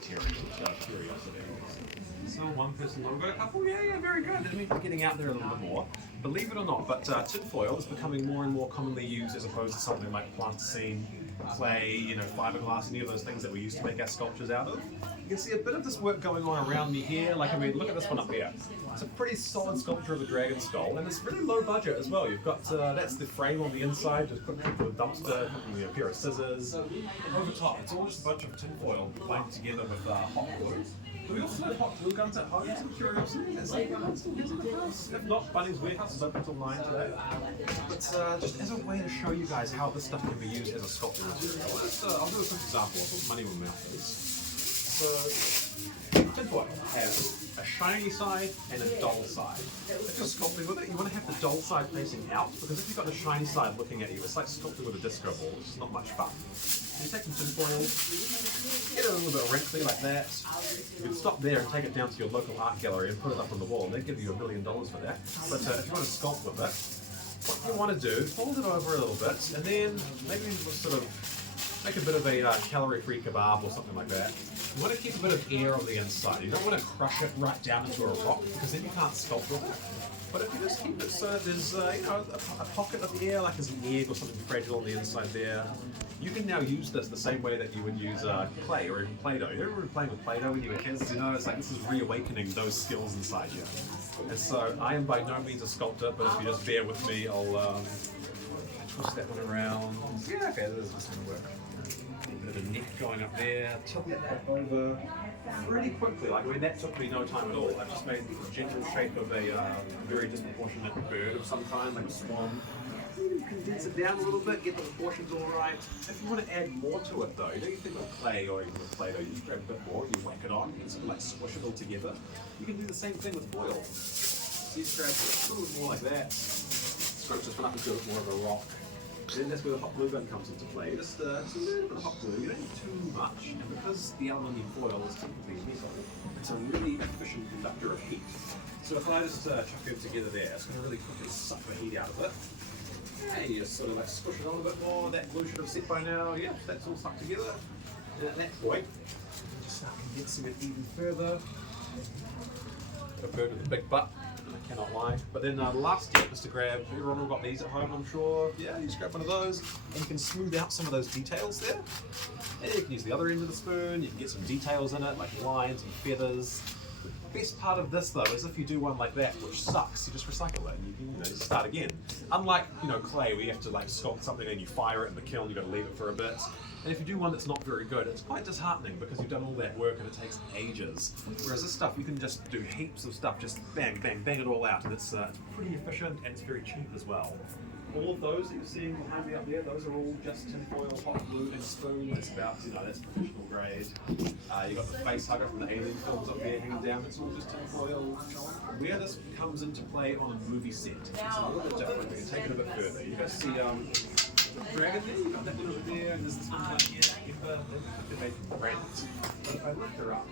material, curiosity. So one person, we've got a couple, yeah, very good. That means we're getting out there a little bit more. Believe it or not, but tinfoil is becoming more and more commonly used as opposed to something like plasticine, clay, fiberglass, any of those things that we used to make our sculptures out of. You can see a bit of this work going on around me here. Like, I mean, look at this one up here. It's a pretty solid sculpture of a dragon skull, and it's really low budget as well. You've got, that's the frame on the inside, just put into a dumpster, a pair of scissors. Over top, it's all just a bunch of tinfoil planked together with hot glue. We also have hot glue guns at home, some curiosity. If not, Bunnings Warehouse is open until 9 today. But just as a way to show you guys how this stuff can be used as a sculpture material, I'll do a quick example of what money in my mouth is. So, tinfoil has a shiny side and a dull side. If you're sculpting with it, you want to have the dull side facing out, because if you've got the shiny side looking at you, it's like sculpting with a disco ball, it's not much fun. You take some tinfoil, get it a little bit wrinkly like that. You can stop there and take it down to your local art gallery and put it up on the wall, and they'd give you $1 million for that. But if you want to sculpt with it, what you want to do, fold it over a little bit, and then maybe sort of make a bit of a calorie-free kebab or something like that. You want to keep a bit of air on the inside. You don't want to crush it right down into a rock, because then you can't sculpt with it. But if you just keep it so there's a pocket of air, like there's an egg or something fragile on the inside there, you can now use this the same way that you would use clay or even Play-Doh. You ever been playing with Play-Doh when you were kids? It's like this is reawakening those skills inside you. And so I am by no means a sculptor, but if you just bear with me, I'll twist that one around. Yeah, okay, this is going to work. A bit of neck going up there, tilt that back over pretty quickly. Like, I mean, that took me no time at all. I just made the general shape of a very disproportionate bird of some kind, like a swan. Condense it down a little bit, get the proportions all right. If you want to add more to it though, you think of clay or even with Play-Doh, you just grab a bit more and you whack it on, and sort of like squish it all together. You can do the same thing with foil. So you scratch it a little bit more like that, scratch this one up into a bit more of a rock. Then that's where the hot glue gun comes into play. Just a little bit of hot glue, you don't need too much. And because the aluminium foil is typically metal, it's a really efficient conductor of heat. So if I just chuck it together there, it's going to really quickly suck the heat out of it. And you just sort of like squish it on a bit more. That glue should have set by now. Yeah, that's all stuck together. And at that point, just start condensing it even further. Got a bird with a big butt. I cannot lie. But then the last step is to grab, everyone all got these at home, I'm sure. Yeah, you just grab one of those and you can smooth out some of those details there. And you can use the other end of the spoon, you can get some details in it, like lines and feathers. The best part of this though is if you do one like that, which sucks, you just recycle it and you can just start again. Unlike clay, where you have to like sculpt something and you fire it in the kiln, you've got to leave it for a bit. And if you do one that's not very good, it's quite disheartening because you've done all that work and it takes ages. Whereas this stuff, you can just do heaps of stuff, just bang, bang, bang it all out, and it's pretty efficient and it's very cheap as well. All of those that you're seeing behind me up there, those are all just tinfoil, hot glue, and spoon. It's about, that's professional grade. You got the face hugger from the Alien films up there hanging down. It's all just tinfoil. Where this comes into play on a movie set, it's a little bit different. We can take it a bit further. You guys see the dragon there? You got that one over there, and there's this one down here. They're made from granite. But if I lift her up,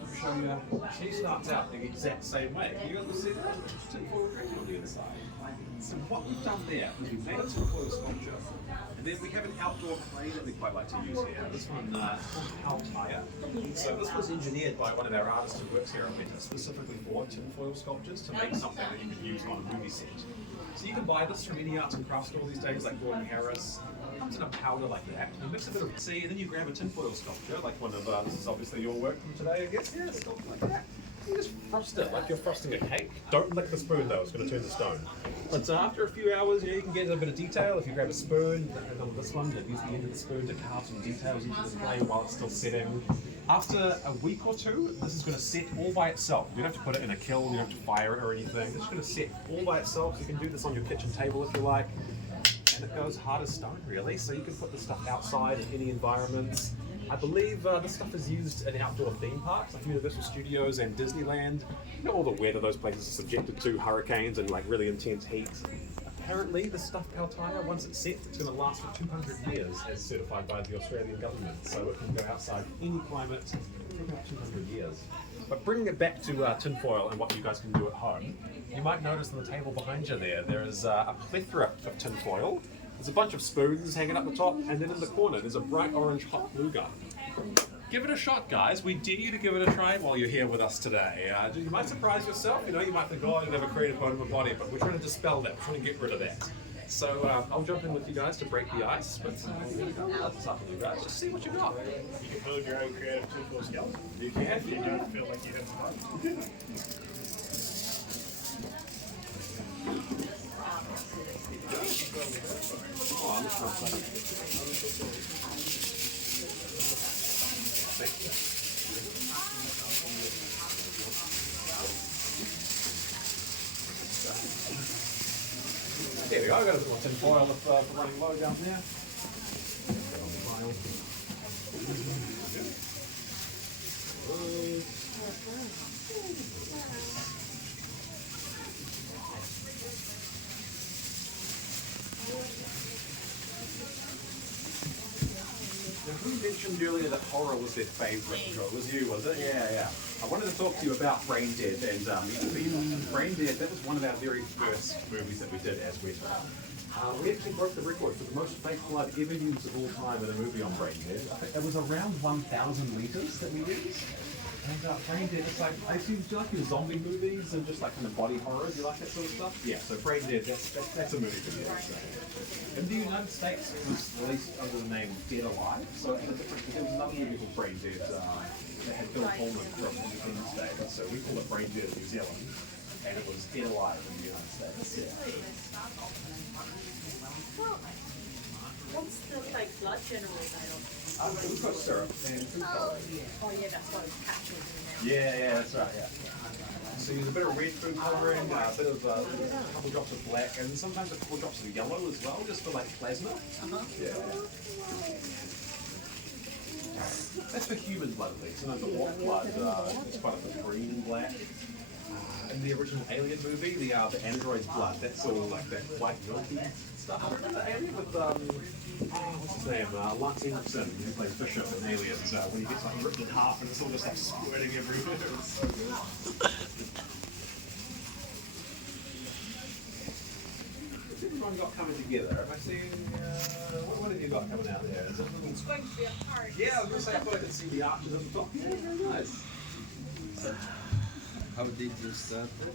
I'll show you. She starts out the exact same way. You guys see that? Tinfoil dragon on the other side. So what we've done there is we've made a tinfoil sculpture, and then we have an outdoor clay that we quite like to use here. This one called Altaia. So this was engineered by one of our artists who works here at Meta, specifically for tinfoil sculptures to make something that you can use on a movie set. So you can buy this from any arts and crafts store these days, like Gordon Harris. It comes in a powder like that. You mix a bit of sea, and then you grab a tinfoil sculpture, like one of this is obviously your work from today, I guess. Yeah, it's like that. You just frost it like you're frosting a cake. Don't lick the spoon though, it's going to turn to stone. But after a few hours, you can get a bit of detail. If you grab a spoon, and on this one, use the end of the spoon to carve some details into the clay while it's still setting. After a week or two, this is going to set all by itself. You don't have to put it in a kiln, you don't have to fire it or anything. It's just going to set all by itself. You can do this on your kitchen table if you like. And it goes hard as stone, really. So you can put the stuff outside in any environment. I believe this stuff is used in outdoor theme parks like Universal Studios and Disneyland. You know all the weather those places are subjected to, hurricanes and like really intense heat. Apparently the stuff Altaia, once it's set, it's going to last for 200 years as certified by the Australian government. So it can go outside any climate for about 200 years. But bringing it back to tinfoil and what you guys can do at home, you might notice on the table behind you there is a plethora of tinfoil. There's a bunch of spoons hanging up the top, and then in the corner there's a bright orange hot glue gun. Give it a shot, guys. We dare you to give it a try while you're here with us today. You might surprise yourself. You might think, oh, I never created bone of a body, but we're trying to dispel that. We're trying to get rid of that. So I'll jump in with you guys to break the ice, but that's up to you guys. Just see what you got. You can build your own creative tool skeleton. You can. You don't feel like you have fun. Oh, I'm just not Thank you. There we go, I've got a little tin foil for running low down there. Now, who mentioned earlier that horror was their favourite genre? It was you, was it? Yeah. I wanted to talk to you about Brain Dead and Brain Dead. That was one of our very first movies that we did as Weta. We actually broke the record for the most fake blood ever used of all time in a movie on Brain Dead. I think it was around 1,000 litres that we used. And Brain Dead, it's like, I assume, do you like your zombie movies and just like kind of body horror? Do you like that sort of stuff? Yeah, so Brain Dead, that's a movie for you. So. In the United States, it was released under the name Dead Alive. So there was another movie called Brain Dead that had Bill Pullman from Independence Day. So we call it Brain Dead in New Zealand. And it was Dead Alive in the United States. Yeah. What's the like blood generally made of? Glucose syrup and food coloring. Oh yeah, that's what it's captured in there. Yeah, that's right, yeah. So use a bit of red food coloring, a bit of a couple drops of black, and sometimes a couple drops of yellow as well, just for like plasma. Yeah. That's for human blood, at least. Sometimes the warp blood is quite a bit green and black. In the original Alien movie, the android's blood, that's all like that white milky stuff. Remember the Alien with, what's his name? Lance Henriksen, who plays Bishop in Aliens, when he gets like ripped in half and it's all just like squirting everywhere. It's so good. What's everyone got coming together? Have I seen, what have you got coming out there? Is it It's going to be a part. Yeah, I was going to say, I thought I could see the arches at the top. Yeah, very nice. How did you start it?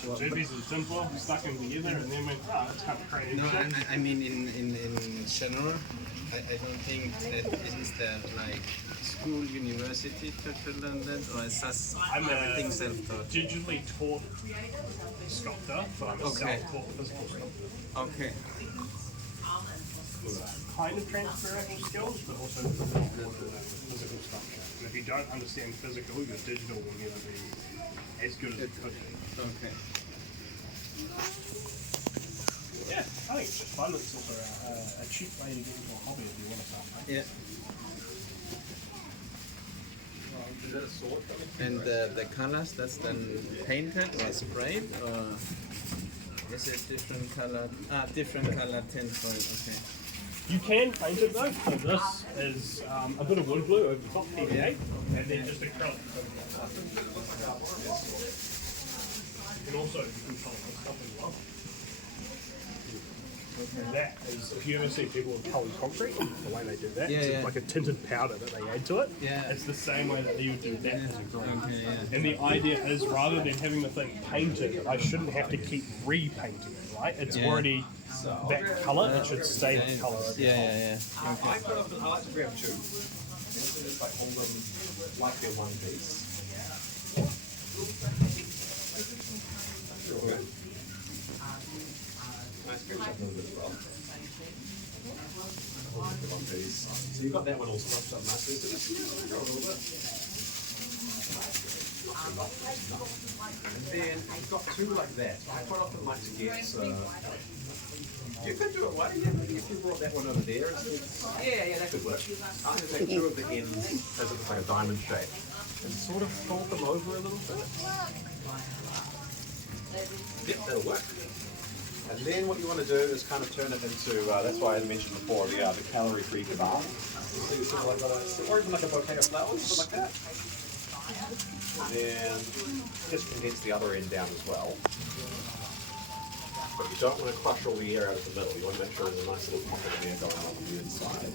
Two pieces of tinfoil stuck them together and then went, let's have a creative No, shape. I mean in general, I don't think that is that like school, university to learn that, or is that I'm everything a self-taught? digitally taught sculptor, but I'm a Okay. self-taught physical sculptor. Okay. Kind of transferable skills, but also more important than physical sculpture. And if you don't understand physical, your digital will never be as good as it could be. Okay. Yeah, I think it's just fun. It's also a cheap way to get into a hobby if you want to start, right? Yeah. Is that a sword? And the colors, that's then painted or sprayed, or is it different color? Different color tinfoil. Okay. You can paint it though. So this is a bit of wood glue over the top, PVA, and then just acrylic. And also you can colour this stuff as well. And that is, if you ever see people with coloured concrete, the way they do that, Yeah, it's yeah. like a tinted powder that they add to it. Yeah. It's the same way that you would do that as a green. Okay, yeah. And the idea is rather than having the thing painted, I shouldn't have to keep repainting it, right? It's Yeah. already that colour, it should stay that colour. Yeah. I quite often, I like to grab two. And just like hold them like they're one piece. Sure. Nice, grab something as well. Hold them one piece. So you've got that one all scrunched up nicely. So just go a little bit. And then you've got two like that. I quite often like to get. You could do it, why don't you? Maybe if you brought that one over there. Yeah, that could work. I'm going to take two of the ends as it's like a diamond shape and sort of fold them over a little bit. Yep, that'll work. And then what you want to do is kind of turn it into, that's why I mentioned before, the calorie-free kebab. So you sort of like got or even like a bouquet of flowers, something like that. And then just condense the other end down as well. But you don't want to crush all the air out of the middle. You want to make sure there's a nice little pocket of air going on the inside.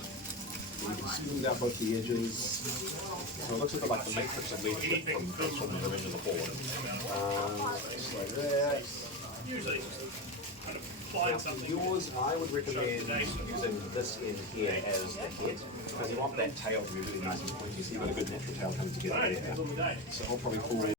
You can smooth out both the edges. So it looks a bit like the matrix of leadership from Transforming the Revenge of the Horde. Just like that. Usually it's just kind of applying something. Yours, I would recommend using this in here as the head, because you want that tail to be really nice and pointy, so you've got a good natural tail coming together there. Depends on the day. So I'll probably pull